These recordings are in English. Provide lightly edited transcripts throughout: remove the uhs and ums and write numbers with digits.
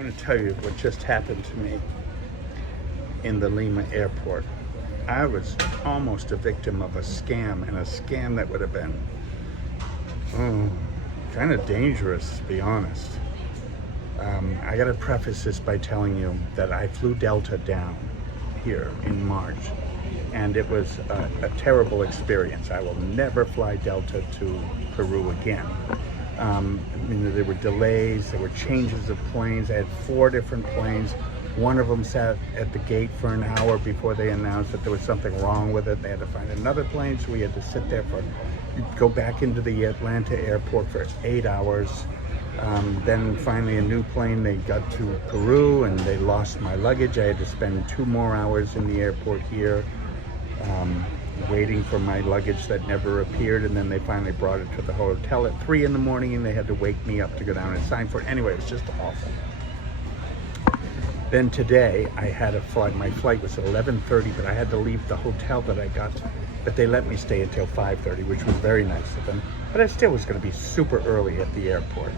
I'm going to tell you what just happened to me in the Lima airport. I was almost a victim of a scam, and a scam that would have been kind of dangerous, to be honest. I got to preface this by telling you that I flew Delta down here in March, and it was a terrible experience. I will never fly Delta to Peru again. There were delays, there were changes of planes. I had 4 different planes. One of them sat at the gate for an hour before they announced that there was something wrong with it. They had to find another plane, so we had to sit there go back into the Atlanta airport for 8 hours. Then finally a new plane, they got to Peru and they lost my luggage. I had to spend 2 more hours in the airport here, waiting for my luggage that never appeared, and then they finally brought it to the hotel at 3 in the morning, and they had to wake me up to go down and sign for it. Anyway, it was just awful. Then today I had a flight. My flight was at 11:30, but I had to leave the hotel that I got, but they let me stay until 5:30, which was very nice of them. But I still was going to be super early at the airport.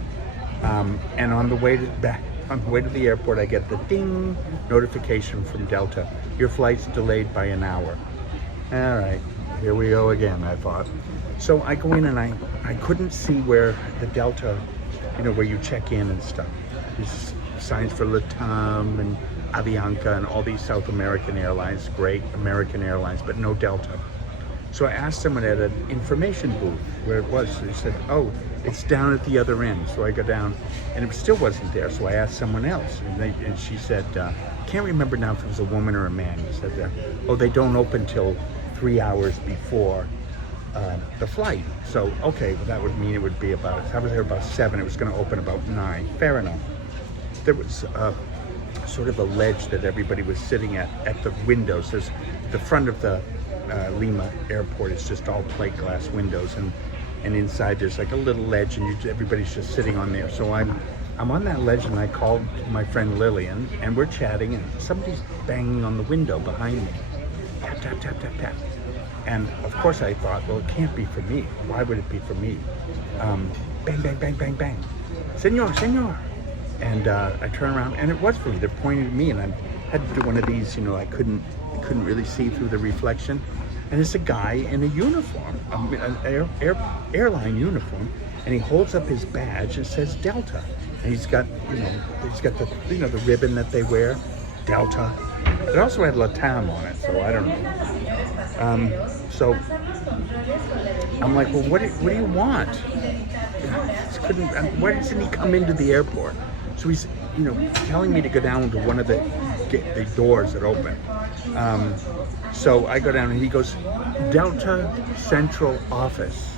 And on the way to the airport, I get the ding notification from Delta. Your flight's delayed by an hour. All right, here we go again, I thought. So I go in and I couldn't see where the Delta, where you check in and stuff. There's signs for Latam and Avianca and all these South American airlines, great American airlines, but no Delta. So I asked someone at an information booth where it was. They said, oh, it's down at the other end. So I go down, and it still wasn't there. So I asked someone else, and she said, can't remember now if it was a woman or a man. He said, oh, they don't open till 3 hours before the flight. So, okay, well, that would mean it would be I was there about 7. It was going to open about 9. Fair enough. There was sort of a ledge that everybody was sitting at the windows. There's the front of the Lima airport is just all plate glass windows, and inside there's like a little ledge, and everybody's just sitting on there. So I'm on that ledge, and I called my friend Lillian, and we're chatting, and somebody's banging on the window behind me. Tap, tap, tap, tap, tap. And of course I thought, well, it can't be for me. Why would it be for me? Bang, bang, bang, bang, bang. Senor, senor. And I turn around, and it was for me. They're pointing at me, and I had to do one of these, I couldn't really see through the reflection. And it's a guy in a uniform, an airline uniform, and he holds up his badge and says Delta. And he's got the the ribbon that they wear, Delta. It also had Latam on it, so I don't know. So I'm like, well, what do you want? Why doesn't he come into the airport? So he's, telling me to go down to one of the doors that open. So I go down, and he goes, Delta Central Office.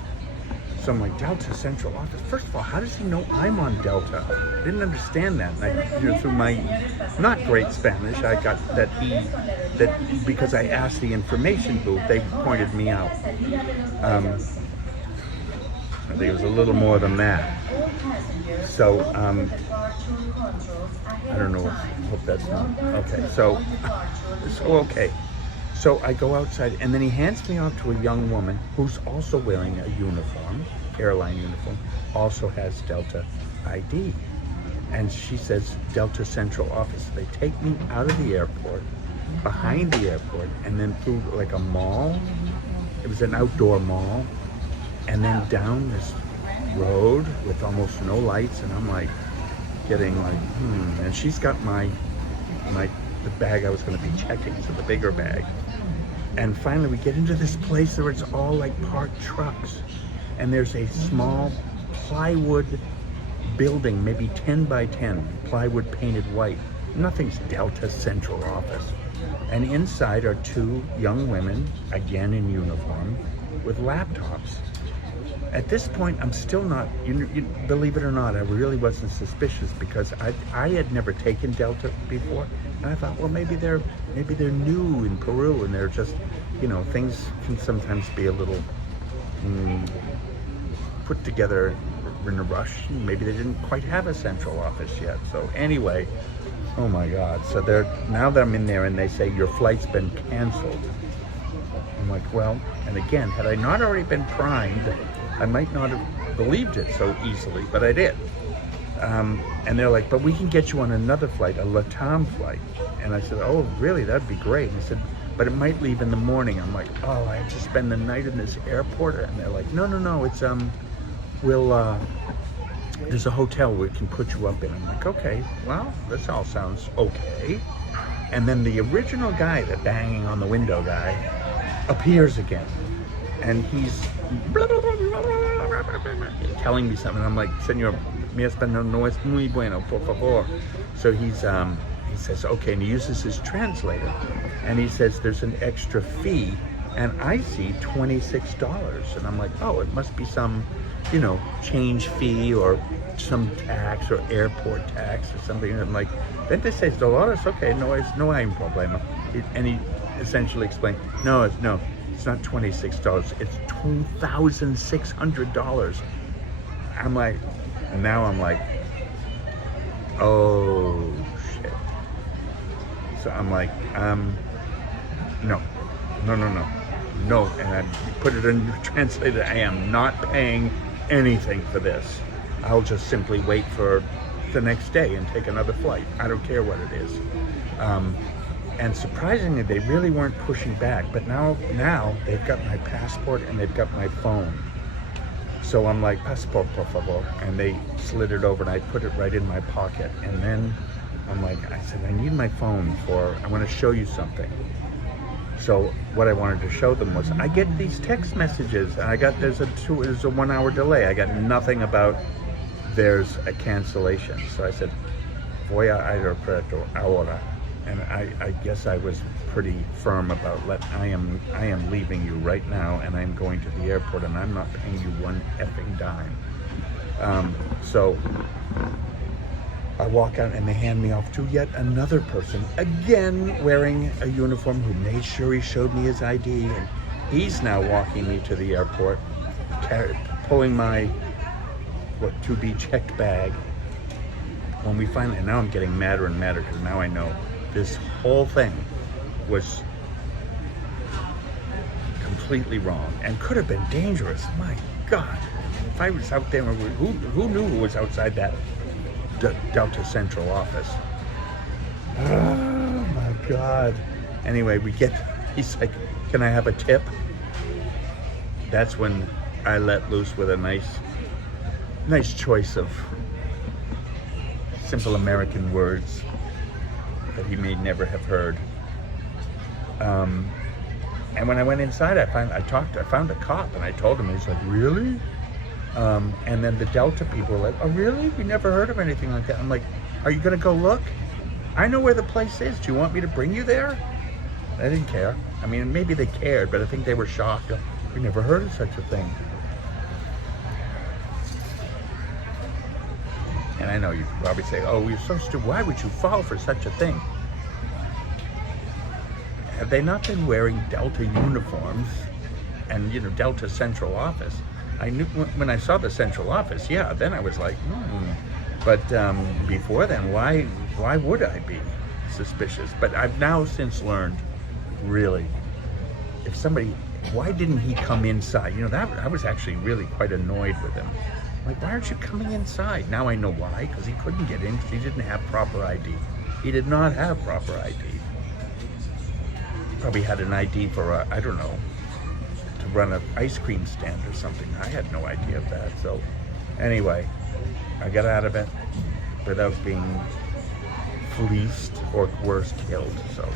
So I'm like, Delta Central Office? First of all, how does he know I'm on Delta? I didn't understand that. And through my not great Spanish, I got that because I asked the information booth, they pointed me out. I think it was a little more than that. So, I don't know. Hope that's not okay. So okay. So I go outside, and then he hands me off to a young woman who's also wearing a uniform, airline uniform, also has Delta ID. And she says, Delta Central Office. They take me out of the airport, behind the airport, and then through like a mall. It was an outdoor mall. And then down this road with almost no lights, and I'm like getting like, And she's got the bag I was going to be checking, so the bigger bag. And finally we get into this place where it's all like parked trucks, and there's a small plywood building, maybe 10 by 10, plywood painted white. Nothing's Delta Central Office. And inside are 2 young women, again in uniform, with laptops. At this point, I'm still not, believe it or not, I really wasn't suspicious, because I had never taken Delta before, and I thought, well, maybe they're new in Peru, and they're just, things can sometimes be a little put together in a rush. Maybe they didn't quite have a central office yet. So anyway, oh my God. So now that I'm in there, and they say your flight's been canceled. I'm like, well, and again, had I not already been primed, I might not have believed it so easily, but I did. And they're like, but we can get you on another flight, a Latam flight. And I said, oh, really? That'd be great. And he said, but it might leave in the morning. I'm like, oh, I have to spend the night in this airport? And they're like, no, it's, there's a hotel we can put you up in. I'm like, okay, well, this all sounds okay. And then the original guy, the banging on the window guy, appears again. And he's telling me something. I'm like, Senor, mi español no es muy bueno, por favor. So he says, okay, and he uses his translator. And he says, there's an extra fee. And I see $26. And I'm like, oh, it must be some, change fee or some tax or airport tax or something. And I'm like, $26? Okay, no hay problema. And he essentially explained, no, it's not $26. It's $2,600. I'm like, oh shit. So I'm like, no. And I put it in the translator. I am not paying anything for this. I'll just simply wait for the next day and take another flight. I don't care what it is. And surprisingly, they really weren't pushing back. But now they've got my passport and they've got my phone. So I'm like, passport, por favor. And they slid it over and I put it right in my pocket. And then I said, I need my phone I want to show you something. So what I wanted to show them was, I get these text messages and there's a 1 hour delay. I got nothing about there's a cancellation. So I said, voy a aeropuerto ahora. And I guess I was pretty firm about I am leaving you right now and I'm going to the airport and I'm not paying you one effing dime. So I walk out and they hand me off to yet another person, again wearing a uniform, who made sure he showed me his ID, and he's now walking me to the airport, pulling my to be checked bag. When we finally, and now I'm getting madder and madder because now I know this whole thing was completely wrong and could have been dangerous. My God, if I was out there, who knew who was outside that Delta Central office? Oh my God. Anyway, he's like, can I have a tip? That's when I let loose with a nice choice of simple American words that he may never have heard. And when I went inside, I found a cop, and I told him. He's like, really? And then the Delta people were like, oh, really? We never heard of anything like that. I'm like, are you going to go look? I know where the place is. Do you want me to bring you there? I didn't care. I mean, maybe they cared, but I think they were shocked. We never heard of such a thing. And I know you could probably say, oh, you're so stupid. Why would you fall for such a thing? Have they not been wearing Delta uniforms and, Delta Central Office? I knew when I saw the Central Office, yeah, then I was like, But before then, why would I be suspicious? But I've now since learned, really, why didn't he come inside? I was actually really quite annoyed with him. Like, why aren't you coming inside? Now I know why, because he couldn't get in because he didn't have proper ID. He did not have proper ID. He probably had an ID for, I don't know, to run an ice cream stand or something. I had no idea of that. So anyway, I got out of it without being fleeced or worse, killed. So